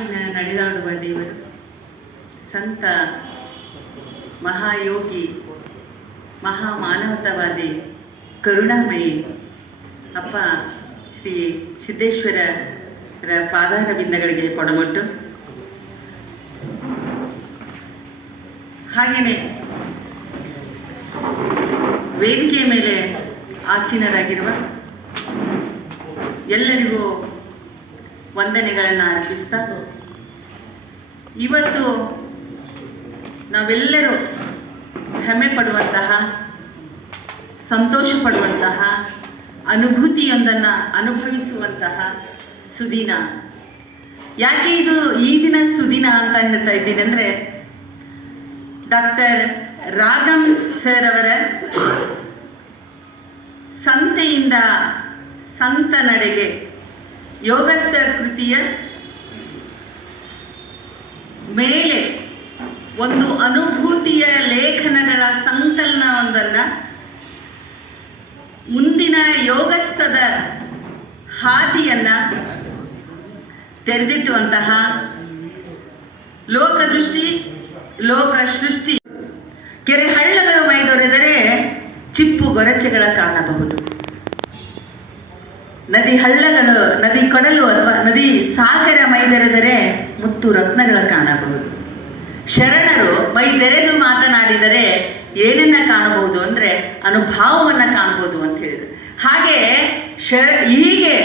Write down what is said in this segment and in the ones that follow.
ನಾಡಿನ ನಡೆದಾಡುವ ದೇವರು, ಸಂತ, ಮಹಾಯೋಗಿ, ಮಹಾಮಾನವತಾವಾದಿ, ಕರುಣಾಮಯಿ ಅಪ್ಪ ಶ್ರೀ ಸಿದ್ದೇಶ್ವರರ ಪಾದಾರವಿಂದಗಳಿಗೆ ಕೊಡಮೊಟ್ಟು, ಹಾಗೆಯೇ ವೇದಿಕೆಯ ಮೇಲೆ ಆಸೀನರಾಗಿರುವ ಎಲ್ಲರಿಗೂ ವಂದನೆಗಳನ್ನು ಅರ್ಪಿಸ್ತಾ, ಇವತ್ತು ನಾವೆಲ್ಲರೂ ಹೆಮ್ಮೆ ಪಡುವಂತಹ, ಸಂತೋಷ ಪಡುವಂತಹ, ಅನುಭೂತಿಯೊಂದನ್ನು ಅನುಭವಿಸುವಂತಹ ಸುದಿನ. ಯಾಕೆ ಇದು ಈ ದಿನ ಸುದಿನ ಅಂತ ಹೇಳ್ತಾ ಇದ್ದೀನಿ ಅಂದರೆ, ಡಾಕ್ಟರ್ ರಾಗಂ ಸರ್ ಅವರ ಸಂತೆಯಿಂದ ಸಂತ ನಡೆಗೆ ಯೋಗಸ್ಥ ಕೃತಿಯ ಮೇಲೆ ಒಂದು ಅನುಭೂತಿಯ ಲೇಖನಗಳ ಸಂಕಲನವೊಂದನ್ನು ಮುಂದಿನ ಯೋಗಸ್ಥದ ಹಾದಿಯನ್ನು ತೆರೆದಿಟ್ಟುವಂತಹ ಲೋಕದೃಷ್ಟಿ, ಲೋಕ ಸೃಷ್ಟಿ. ಕೆರೆ ಹಳ್ಳಗಳು ಮೈದೊರೆದರೆ ಚಿಪ್ಪು ಗೊರಚೆಗಳ ಕಾಣಬಹುದು. ನದಿ ಹಳ್ಳಗಳು, ನದಿ ಕೊಡಲು ಅಥವಾ ನದಿ ಸಾಗರ ಮೈದೆರೆದರೆ ಮುತ್ತು ರತ್ನಗಳ ಕಾಣಬಹುದು. ಶರಣರು ಮೈದೆರೆದು ಮಾತನಾಡಿದರೆ ಏನನ್ನ ಕಾಣಬಹುದು ಅಂದರೆ ಅನುಭಾವವನ್ನು ಕಾಣಬಹುದು ಅಂತ ಹೇಳಿದರು. ಹಾಗೆ ಹೀಗೆ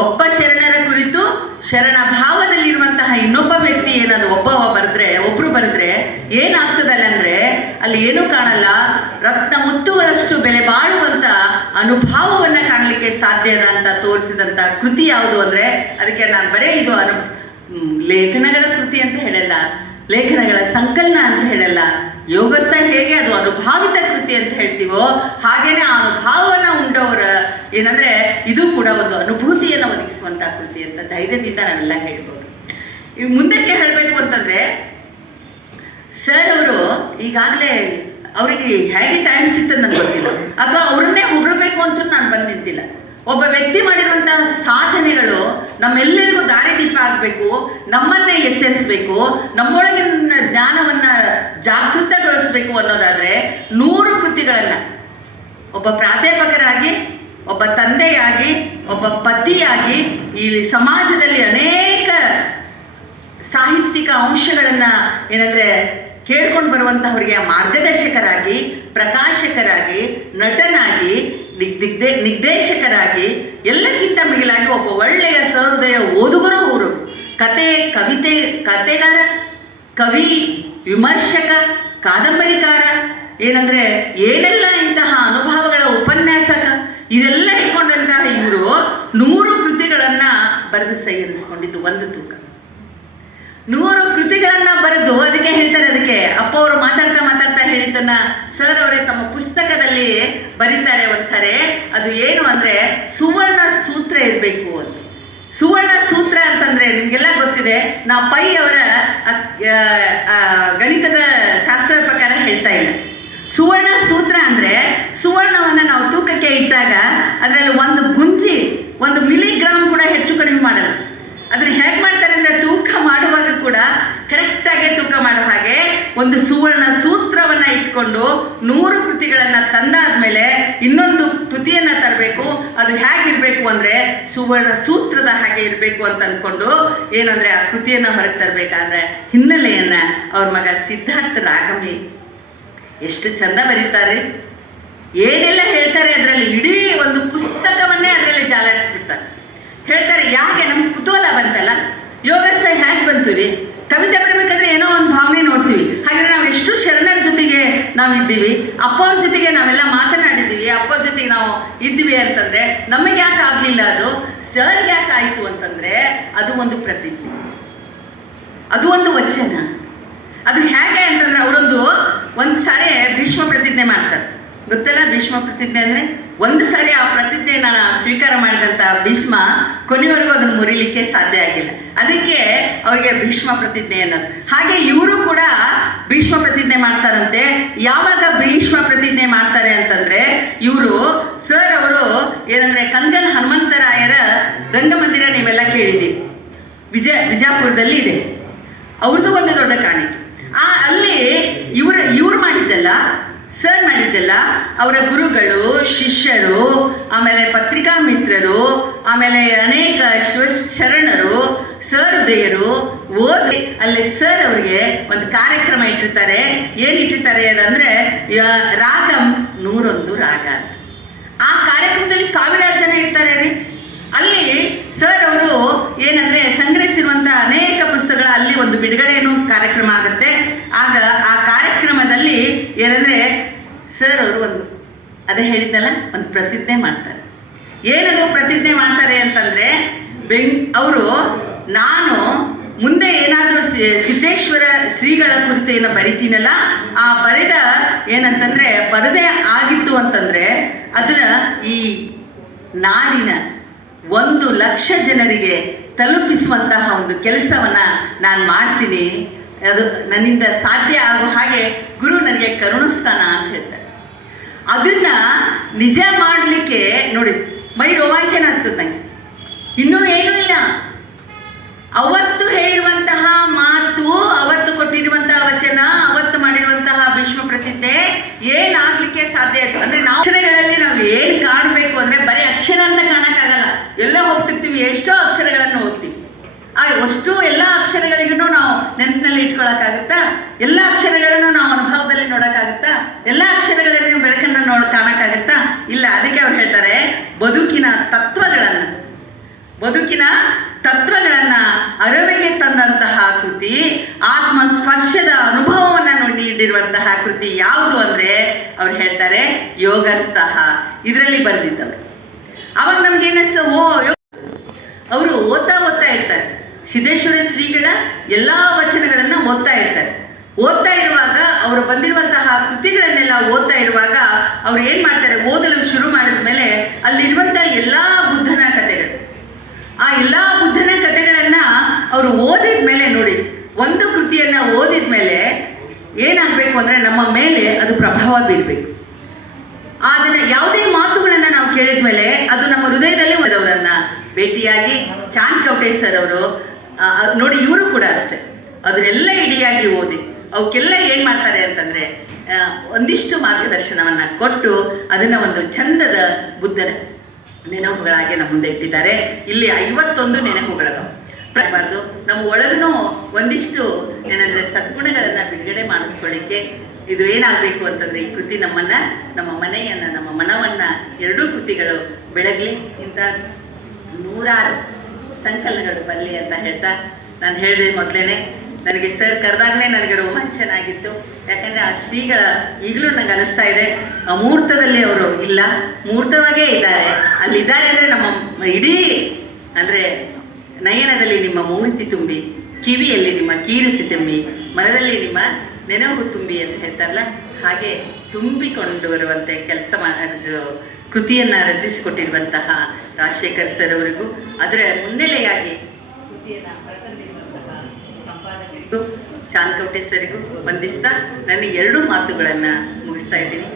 ಒಬ್ಬ ಶರಣರ ಕುರಿತು ಶರಣ ಭಾವದಲ್ಲಿರುವಂತಹ ಇನ್ನೊಬ್ಬ ವ್ಯಕ್ತಿ ಏನಾದ್ರು ಒಬ್ರು ಬರೆದ್ರೆ ಏನಾಗ್ತದಲ್ಲ ಅಂದರೆ ಅಲ್ಲಿ ಏನೂ ಕಾಣಲ್ಲ, ರತ್ನ ಮುತ್ತುಗಳಷ್ಟು ಬೆಲೆ ಬಾಳುವಂಥ ಅನುಭಾವವನ್ನು ಕಾಣಲಿಕ್ಕೆ ಸಾಧ್ಯದ ಅಂತ ತೋರಿಸಿದಂಥ ಕೃತಿ ಯಾವುದು ಅಂದರೆ, ಅದಕ್ಕೆ ನಾನು ಬರೀ ಇದು ಲೇಖನಗಳ ಕೃತಿ ಅಂತ ಹೇಳಲ್ಲ, ಲೇಖನಗಳ ಸಂಕಲನ ಅಂತ ಹೇಳಲ್ಲ. ಯೋಗಸ್ಥ ಹೇಗೆ ಅದು ಅನುಭಾವಿತ ಕೃತಿ ಅಂತ ಹೇಳ್ತೀವೋ ಹಾಗೇನೆ ಆ ಅನುಭಾವನ ಉಂಡವರ ಏನಂದ್ರೆ ಇದು ಕೂಡ ಒಂದು ಅನುಭೂತಿಯನ್ನು ಒದಗಿಸುವಂತ ಕೃತಿ ಅಂತ ಧೈರ್ಯದಿಂದ ನಾವೆಲ್ಲ ಹೇಳ್ಬೋದು. ಈಗ ಮುಂದಕ್ಕೆ ಹೇಳಬೇಕು ಅಂತಂದ್ರೆ, ಸರ್ ಅವರು ಈಗಾಗಲೇ ಅವರಿಗೆ ಹೇಗೆ ಟೈಮ್ ಸಿಗ್ತದೆ ನನಗೆ ಗೊತ್ತಿಲ್ಲ, ಅಥವಾ ಅವರನ್ನೇ ಹೊಗಳಬೇಕು ಅಂತ ನಾನು ಬಂದು ನಿಂತಿಲ್ಲ. ಒಬ್ಬ ವ್ಯಕ್ತಿ ಮಾಡಿರುವಂತಹ ಸಾಧನೆಗಳು ನಮ್ಮೆಲ್ಲರಿಗೂ ದಾರಿದೀಪ ಆಗಬೇಕು, ನಮ್ಮನ್ನೇ ಎಚ್ಚರಿಸಬೇಕು, ನಮ್ಮೊಳಗಿನ ಜ್ಞಾನವನ್ನು ಜಾಗೃತಗೊಳಿಸಬೇಕು ಅನ್ನೋದಾದರೆ 100 ಕೃತಿಗಳನ್ನು ಒಬ್ಬ ಪ್ರಾಧ್ಯಾಪಕರಾಗಿ, ಒಬ್ಬ ತಂದೆಯಾಗಿ, ಒಬ್ಬ ಪತಿಯಾಗಿ ಈ ಸಮಾಜದಲ್ಲಿ ಅನೇಕ ಸಾಹಿತ್ಯಿಕ ಅಂಶಗಳನ್ನು ಏನಂದರೆ ಕೇಳ್ಕೊಂಡು ಬರುವಂತಹವರಿಗೆ ಮಾರ್ಗದರ್ಶಕರಾಗಿ, ಪ್ರಕಾಶಕರಾಗಿ, ನಟನಾಗಿ, ನಿರ್ದೇಶಕರಾಗಿ, ಎಲ್ಲಕ್ಕಿಂತ ಮಿಗಿಲಾಗಿ ಒಬ್ಬ ಒಳ್ಳೆಯ ಸಹೃದಯ ಓದುಗರು ಅವರು. ಕತೆಗಾರ, ಕವಿ, ವಿಮರ್ಶಕ, ಕಾದಂಬರಿಕಾರ, ಏನಂದರೆ ಏನೆಲ್ಲ ಇಂತಹ ಅನುಭವಗಳ ಉಪನ್ಯಾಸಕ, ಇದೆಲ್ಲ ಇಟ್ಕೊಂಡಂತಹ ಇವರು 100 ಕೃತಿಗಳನ್ನು ಬರೆದು ಸೈರಿಸ್ಕೊಂಡಿದ್ದು ಒಂದು ತೂಕ. 100 ಕೃತಿಗಳನ್ನು ಬರೆದು ಅದಕ್ಕೆ ಹೇಳ್ತಾರೆ, ಅದಕ್ಕೆ ಅಪ್ಪ ಅವರು ಮಾತಾಡ್ತಾ ಹೇಳಿದ್ದನ್ನ ಸರ್ ಅವರೇ ತಮ್ಮ ಪುಸ್ತಕದಲ್ಲಿ ಬರೀತಾರೆ ಒಂದ್ಸರಿ. ಅದು ಏನು ಅಂದರೆ ಸುವರ್ಣ ಸೂತ್ರ ಇರಬೇಕು ಅಂತ. ಸುವರ್ಣ ಸೂತ್ರ ಅಂತಂದ್ರೆ ನಿಮಗೆಲ್ಲ ಗೊತ್ತಿದೆ. ನಾ ಪೈ ಅವರ ಗಣಿತದ ಶಾಸ್ತ್ರದ ಪ್ರಕಾರ ಹೇಳ್ತಾ ಇಲ್ಲ. ಸುವರ್ಣ ಸೂತ್ರ ಅಂದರೆ ಸುವರ್ಣವನ್ನು ನಾವು ತೂಕಕ್ಕೆ ಇಟ್ಟಾಗ ಅದರಲ್ಲಿ ಒಂದು ಗುಂಜಿ 1 ಮಿಲಿಗ್ರಾಮ್ ಕೂಡ ಹೆಚ್ಚು ಕಡಿಮೆ ಮಾಡಲ್ಲ. ಅದನ್ನು ಹೇಗೆ ಮಾಡ್ತಾರೆ ಅಂದರೆ ತೂಕ ಮಾಡುವಾಗ ಕೂಡ ಕರೆಕ್ಟಾಗಿ ತೂಕ ಮಾಡೋ ಹಾಗೆ ಒಂದು ಸುವರ್ಣ ಸೂತ್ರವನ್ನು ಇಟ್ಕೊಂಡು 100 ಕೃತಿಗಳನ್ನು ತಂದಾದ್ಮೇಲೆ ಇನ್ನೊಂದು ಕೃತಿಯನ್ನು ತರಬೇಕು. ಅದು ಹೇಗಿರಬೇಕು ಅಂದರೆ ಸುವರ್ಣ ಸೂತ್ರದ ಹಾಗೆ ಇರಬೇಕು ಅಂತ ಅಂದ್ಕೊಂಡು ಏನಂದರೆ ಆ ಕೃತಿಯನ್ನು ಹೊರಗೆ ತರಬೇಕಾದ್ರೆ ಹಿನ್ನೆಲೆಯನ್ನು ಅವ್ರ ಮಗ ಸಿದ್ಧಾರ್ಥ ರಾಗಮಿ ಎಷ್ಟು ಚಂದ ಬರೀತಾರೆ, ಏನೆಲ್ಲ ಹೇಳ್ತಾರೆ ಅದರಲ್ಲಿ. ಇಡೀ ಒಂದು ಪುಸ್ತಕವನ್ನೇ ಅದರಲ್ಲಿ ಜಾಲಾಡಿಸ್ಬಿಡ್ತಾರೆ. ಹೇಳ್ತಾರೆ ಯಾಕೆ ನಮ್ಗೆ ಕುತೂಹಲ ಬಂತಲ್ಲ, ಯೋಗಸ್ಥ ಹೇಗೆ ಬಂತು ರೀ, ಕವಿತೆ ಬರಬೇಕಾದ್ರೆ ಏನೋ ಒಂದು ಭಾವನೆ ನೋಡ್ತೀವಿ. ಹಾಗಾದ್ರೆ ನಾವು ಎಷ್ಟು ಶರಣರ ಜೊತೆಗೆ ನಾವು ಇದ್ದೀವಿ, ಅಪ್ಪವ್ರ ಜೊತೆಗೆ ನಾವೆಲ್ಲ ಮಾತನಾಡಿದ್ದೀವಿ, ಅಪ್ಪವ್ರ ಜೊತೆಗೆ ನಾವು ಇದ್ದೀವಿ ಅಂತಂದ್ರೆ ನಮಗೆ ಯಾಕೆ ಆಗಲಿಲ್ಲ, ಅದು ಸರ್ ಯಾಕೆ ಆಯಿತು ಅಂತಂದ್ರೆ ಅದು ಒಂದು ಪ್ರತಿಜ್ಞೆ, ಅದು ಒಂದು ವಚನ. ಅದು ಹೇಗೆ ಅಂತಂದ್ರೆ ಒಂದು ಸಾರಿ ಭೀಷ್ಮ ಪ್ರತಿಜ್ಞೆ ಮಾಡ್ತಾರೆ, ಗೊತ್ತಲ್ಲ ಭೀಷ್ಮ ಪ್ರತಿಜ್ಞೆ ಅಂದರೆ. ಒಂದು ಸಾರಿ ಆ ಪ್ರತಿಜ್ಞೆಯನ್ನು ಸ್ವೀಕಾರ ಮಾಡಿದಂಥ ಭೀಷ್ಮ ಕೊನೆಯವರೆಗೂ ಅದನ್ನು ಮುರಿಲಿಕ್ಕೆ ಸಾಧ್ಯ ಆಗಿಲ್ಲ. ಅದಕ್ಕೆ ಅವರಿಗೆ ಭೀಷ್ಮ ಪ್ರತಿಜ್ಞೆ ಅನ್ನೋದು. ಹಾಗೆ ಇವರು ಕೂಡ ಭೀಷ್ಮ ಪ್ರತಿಜ್ಞೆ ಮಾಡ್ತಾರಂತೆ. ಯಾವಾಗ ಭೀಷ್ಮ ಪ್ರತಿಜ್ಞೆ ಮಾಡ್ತಾರೆ ಅಂತಂದ್ರೆ, ಇವರು ಸರ್ ಅವರು ಏನಂದ್ರೆ ಕಂಗಲ್ ಹನುಮಂತರಾಯರ ರಂಗಮಂದಿರ ನೀವೆಲ್ಲ ಕೇಳಿದ್ದೀರಿ. ಬಿಜಾಪುರದಲ್ಲಿ ಇದೆ. ಅವ್ರದ್ದು ಒಂದು ದೊಡ್ಡ ಕಾಣಿಕೆ. ಅಲ್ಲಿ ಇವ್ರು ಮಾಡಿದ್ದಲ್ಲ, ಸರ್ ಮಾಡಿದ್ದಲ್ಲ, ಅವರ ಗುರುಗಳು, ಶಿಷ್ಯರು, ಆಮೇಲೆ ಪತ್ರಿಕಾ ಮಿತ್ರರು, ಆಮೇಲೆ ಅನೇಕ ಶರಣರು, ಸಹೃದಯರು ಓದಿ ಅಲ್ಲಿ ಸರ್ ಅವ್ರಿಗೆ ಒಂದು ಕಾರ್ಯಕ್ರಮ ಇಟ್ಟಿರ್ತಾರೆ. ಏನ್ ಇಟ್ಟಿರ್ತಾರೆ ಅದಂದ್ರೆ ರಾಗಂ 101 ರಾಗ. ಆ ಕಾರ್ಯಕ್ರಮದಲ್ಲಿ ಸಾವಿರಾರು ಜನ ಇರ್ತಾರೆ ರೀ. ಅಲ್ಲಿ ಸರ್ ಅವರು ಏನಂದ್ರೆ ಸಂಗ್ರಹಿಸಿರುವಂತ ಅನೇಕ ಪುಸ್ತಕಗಳ ಅಲ್ಲಿ ಒಂದು ಬಿಡುಗಡೆಯನ್ನು ಕಾರ್ಯಕ್ರಮ ಆಗುತ್ತೆ. ಆಗ ಆ ಕಾರ್ಯಕ್ರಮದಲ್ಲಿ ಏನಂದ್ರೆ ಸರ್ ಅವರು ಅದೇ ಹೇಳಿದ್ನಲ್ಲ, ಒಂದು ಪ್ರತಿಜ್ಞೆ ಮಾಡ್ತಾರೆ. ಏನದು ಪ್ರತಿಜ್ಞೆ ಮಾಡ್ತಾರೆ ಅಂತಂದ್ರೆ, ಅವರು ನಾನು ಮುಂದೆ ಏನಾದರೂ ಸಿದ್ದೇಶ್ವರ ಶ್ರೀಗಳ ಕುರಿತು ಏನೋ ಬರಿತೀನಲ್ಲ, ಆ ಬರೆದ ಏನಂತಂದ್ರೆ ಬರದೇ ಆಗಿತ್ತು ಅಂತಂದ್ರೆ ಅದನ್ನ ಈ ನಾಡಿನ 1,00,000 ಜನರಿಗೆ ತಲುಪಿಸುವಂತಹ ಒಂದು ಕೆಲಸವನ್ನ ನಾನು ಮಾಡ್ತೀನಿ. ಅದು ನನ್ನಿಂದ ಸಾಧ್ಯ ಆಗೋ ಹಾಗೆ ಗುರು ನನಗೆ ಕರುಣಿಸ್ತಾನ ಅಂತ ಹೇಳ್ತಾರೆ. ಅದನ್ನ ನಿಜ ಮಾಡಲಿಕ್ಕೆ ನೋಡಿ ಮೈ ರೋಮಾಂಚನ ಆಗ್ತದೆ ನಂಗೆ. ಇನ್ನೂ ಏನೂ ಇಲ್ಲ. ಅವತ್ತು ಹೇಳಿರುವಂತಹ ಮಾತು, ಅವತ್ತು ಕೊಟ್ಟಿರುವಂತಹ ವಚನ, ಅವತ್ತು ಮಾಡಿರುವಂತಹ ಭೀಷ್ಮ ಪ್ರತಿಜ್ಞೆ ಏನಾಗ್ಲಿಕ್ಕೆ ಸಾಧ್ಯ ಆಯ್ತು ಅಂದ್ರೆ, ನಾವು ಅಕ್ಷರಗಳಲ್ಲಿ ನಾವು ಏನ್ ಕಾಣಬೇಕು ಅಂದ್ರೆ ಬರೀ ಅಕ್ಷರ ಅಂತ ಕಾಣಕ್ಕಾಗಲ್ಲ. ಎಲ್ಲ ಹೋಗ್ತಿರ್ತೀವಿ, ಎಷ್ಟೋ ಅಕ್ಷರಗಳನ್ನು ಓದ್ತೀವಿ. ಅಷ್ಟು ಎಲ್ಲ ಅಕ್ಷರಗಳಿಗೂ ನಾವು ನೆನಪಿನಲ್ಲಿ ಇಟ್ಕೊಳಕ್ಕಾಗುತ್ತಾ? ಎಲ್ಲ ಅಕ್ಷರಗಳನ್ನು ನಾವು ಅನುಭವದಲ್ಲಿ ನೋಡಕ್ಕಾಗುತ್ತಾ? ಎಲ್ಲ ಅಕ್ಷರಗಳನ್ನು ಬೆಳಕನ್ನು ಕಾಣಕ್ಕಾಗುತ್ತಾ? ಇಲ್ಲ. ಅದಕ್ಕೆ ಅವ್ರು ಹೇಳ್ತಾರೆ, ಬದುಕಿನ ತತ್ವಗಳನ್ನ ಅರಿವಿಗೆ ತಂದಂತಹ ಕೃತಿ, ಆತ್ಮ ಸ್ಪರ್ಶದ ಅನುಭವವನ್ನು ನೀಡಿರುವಂತಹ ಕೃತಿ ಯಾವುದು ಅಂದ್ರೆ ಅವ್ರು ಹೇಳ್ತಾರೆ ಯೋಗಸ್ಥಃ. ಇದರಲ್ಲಿ ಬರೆದಿದ್ದವರು. ಅವಾಗ ನಮ್ಗೆ ಏನಿಸ್ತ, ಅವರು ಓದ್ತಾ ಇರ್ತಾರೆ. ಸಿದ್ದೇಶ್ವರ ಶ್ರೀಗಳ ಎಲ್ಲಾ ವಚನಗಳನ್ನ ಓದ್ತಾ ಇರ್ತಾರೆ. ಓದ್ತಾ ಇರುವಾಗ ಅವರು ಬಂದಿರುವಂತಹ ಕೃತಿಗಳನ್ನೆಲ್ಲ ಓದ್ತಾ ಇರುವಾಗ ಅವ್ರು ಏನ್ ಮಾಡ್ತಾರೆ, ಓದಲು ಶುರು ಮಾಡಿದ ಮೇಲೆ ಅಲ್ಲಿರುವಂತಹ ಎಲ್ಲಾ ಬುದ್ಧನ ಕಥೆಗಳು, ಆ ಎಲ್ಲಾ ಬುದ್ಧನ ಕಥೆಗಳನ್ನ ಅವರು ಓದಿದ ಮೇಲೆ ನೋಡಿ, ಒಂದು ಕೃತಿಯನ್ನ ಓದಿದ ಮೇಲೆ ಏನಾಗಬೇಕು ಅಂದ್ರೆ ನಮ್ಮ ಮೇಲೆ ಅದು ಪ್ರಭಾವ ಬೀರಬೇಕು. ಅದನ್ನ ಯಾವುದೇ ಮಾತುಗಳನ್ನ ನಾವು ಕೇಳಿದ ಮೇಲೆ ಅದು ನಮ್ಮ ಹೃದಯದಲ್ಲಿ ಅವರನ್ನ ಭೇಟಿಯಾಗಿ ಚಾಂದ್ಕವಟೆ ಸರ್ ಅವರು ನೋಡಿ, ಇವರು ಕೂಡ ಅಷ್ಟೇ ಅದನ್ನೆಲ್ಲ ಇಡಿಯಾಗಿ ಓದಿ ಅವಕ್ಕೆಲ್ಲ ಏನ್ ಮಾಡ್ತಾರೆ ಅಂತಂದ್ರೆ ಒಂದಿಷ್ಟು ಮಾರ್ಗದರ್ಶನವನ್ನ ಕೊಟ್ಟು ಅದನ್ನ ಒಂದು ಚಂದದ ಬುದ್ಧನ ನೆನಹುಗಳಾಗಿ ನಮ್ಮ ಮುಂದೆ ಇಟ್ಟಿದ್ದಾರೆ. ಇಲ್ಲಿ 51 ನೆನಹುಗಳದಾವ. ಬಾರ್ದು ನಮ್ಮ ಒಳಗೂ ಒಂದಿಷ್ಟು ಏನಂದ್ರೆ ಸದ್ಗುಣಗಳನ್ನ ಬಿಡುಗಡೆ ಮಾಡಿಸ್ಕೊಳ್ಳಿಕ್ಕೆ ಇದು ಏನಾಗಬೇಕು ಅಂತಂದ್ರೆ, ಈ ಕೃತಿ ನಮ್ಮ ಮನೆಯನ್ನ, ನಮ್ಮ ಮನವನ್ನ, ಎರಡೂ ಕೃತಿಗಳು ಬೆಳಗ್ಲಿ, ಇಂಥ 100 ಸಂಕಲನಗಳು ಬರಲಿ ಅಂತ ಹೇಳ್ತಾ ನಾನು ಹೇಳಿದೆ ಮೊದಲೇನೆ. ನನಗೆ ಸರ್ ಕರೆದಾಗಲೇ ನನಗೆ ರೋಮಾಂಚನ ಆಗಿತ್ತು. ಯಾಕಂದ್ರೆ ಆ ಶ್ರೀಗಳ ಈಗಲೂ ನಂಗೆ ಅನಿಸ್ತಾ ಇದೆ, ಅಮೂರ್ತದಲ್ಲಿ ಅವರು ಇಲ್ಲ, ಮೂರ್ತವಾಗೇ ಇದ್ದಾರೆ. ಅಲ್ಲಿದ್ದಾರೆ ಅಂದ್ರೆ ನಮ್ಮ ಇಡೀ ಅಂದ್ರೆ ನಯನದಲ್ಲಿ ನಿಮ್ಮ ಮೂರ್ತಿ ತುಂಬಿ, ಕಿವಿಯಲ್ಲಿ ನಿಮ್ಮ ಕೀರುತಿ ತುಂಬಿ, ಮನದಲ್ಲಿ ನಿಮ್ಮ ನೆನಹು ತುಂಬಿ ಅಂತ ಹೇಳ್ತಾರಲ್ಲ, ಹಾಗೆ ತುಂಬಿಕೊಂಡು ಬರುವಂತೆ ಕೆಲಸ ಕೃತಿಯನ್ನ ರಚಿಸಿಕೊಟ್ಟಿರುವಂತಹ ರಾಜಶೇಖರ್ ಸರ್ ಅವರಿಗೂ, ಅದರ ಮುನ್ನೆಲೆಯಾಗಿ ಕೃತಿಯನ್ನ ಬರೆದಿರುವಂತಹ ಸಂಪಾದಕರಿಗೂ, ಚಾಂದ್ಕವಟೆ ಸರಿಗೂ ವಂದಿಸ್ತಾ ನನ್ನ 2 ಮಾತುಗಳನ್ನ ಮುಗಿಸ್ತಾ ಇದ್ದೀನಿ.